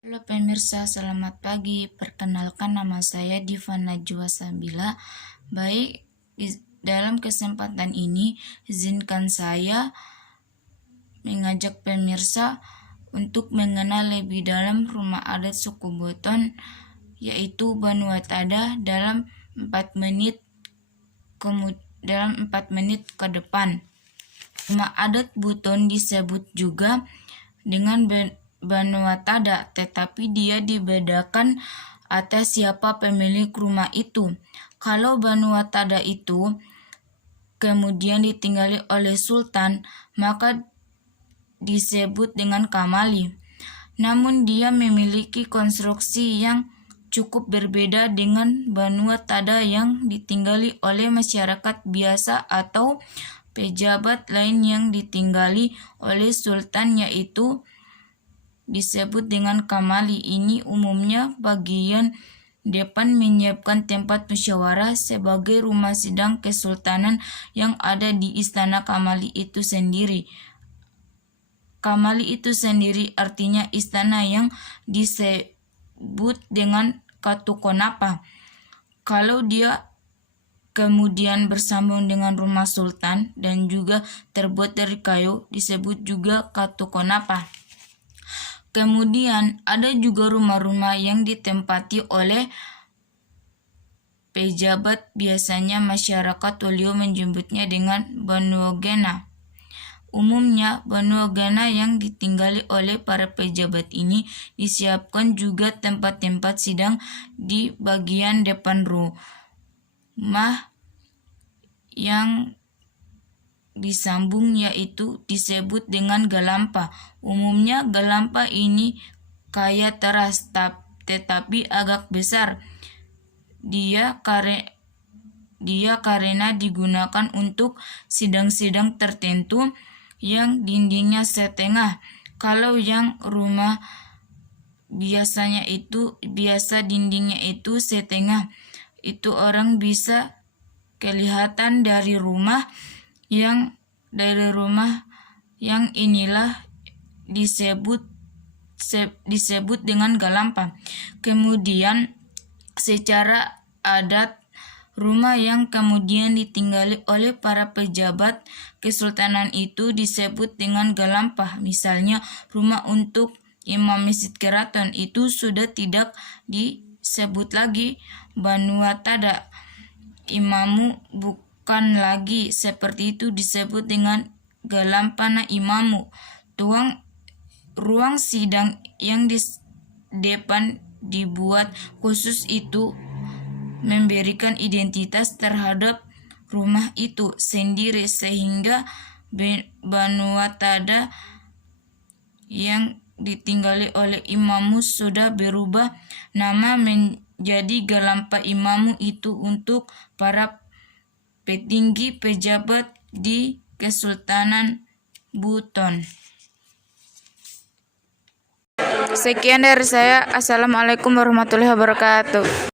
Halo pemirsa, selamat pagi. Perkenalkan, nama saya Diva Najwa Sabila. Baik, dalam kesempatan ini izinkan saya mengajak pemirsa untuk mengenal lebih dalam rumah adat suku Buton, yaitu Banuatada dalam 4 menit ke depan. Rumah adat Buton disebut juga dengan Banuatada, tetapi dia dibedakan atas siapa pemilik rumah itu. Kalau Banuatada itu kemudian ditinggali oleh Sultan, maka disebut dengan Kamali. Namun dia memiliki konstruksi yang cukup berbeda dengan Banuatada yang ditinggali oleh masyarakat biasa atau pejabat lain yang ditinggali oleh Sultan, yaitu disebut dengan Kamali. Ini umumnya bagian depan menyiapkan tempat musyawarah sebagai rumah sidang kesultanan yang ada di istana Kamali itu sendiri. Kamali itu sendiri artinya istana yang disebut dengan Katukonapa. Kalau dia kemudian bersambung dengan rumah sultan dan juga terbuat dari kayu, disebut juga Katukonapa. Kemudian ada juga rumah-rumah yang ditempati oleh pejabat, biasanya masyarakat Wolio menyebutnya dengan Banuogena. Umumnya Banuogena yang ditinggali oleh para pejabat ini disiapkan juga tempat-tempat sidang di bagian depan rumah yang disambung, yaitu disebut dengan galampa. Umumnya galampa ini kaya teras tetapi agak besar. Dia karena digunakan untuk sidang-sidang tertentu yang dindingnya setengah. Kalau yang rumah biasa dindingnya itu setengah, itu orang bisa kelihatan dari rumah yang inilah disebut dengan galampa. Kemudian secara adat, rumah yang kemudian ditinggali oleh para pejabat kesultanan itu disebut dengan galampa. Misalnya rumah untuk imam masjid keraton itu sudah tidak disebut lagi Banuatada. Imamu bukan lagi seperti itu, disebut dengan Galampana Imamu. Ruang sidang yang di depan dibuat khusus itu memberikan identitas terhadap rumah itu sendiri, sehingga Banuatada yang ditinggali oleh Imamu sudah berubah nama menjadi Galampa Imamu itu untuk para petinggi pejabat di Kesultanan Buton. Sekian dari saya. Assalamualaikum warahmatullahi wabarakatuh.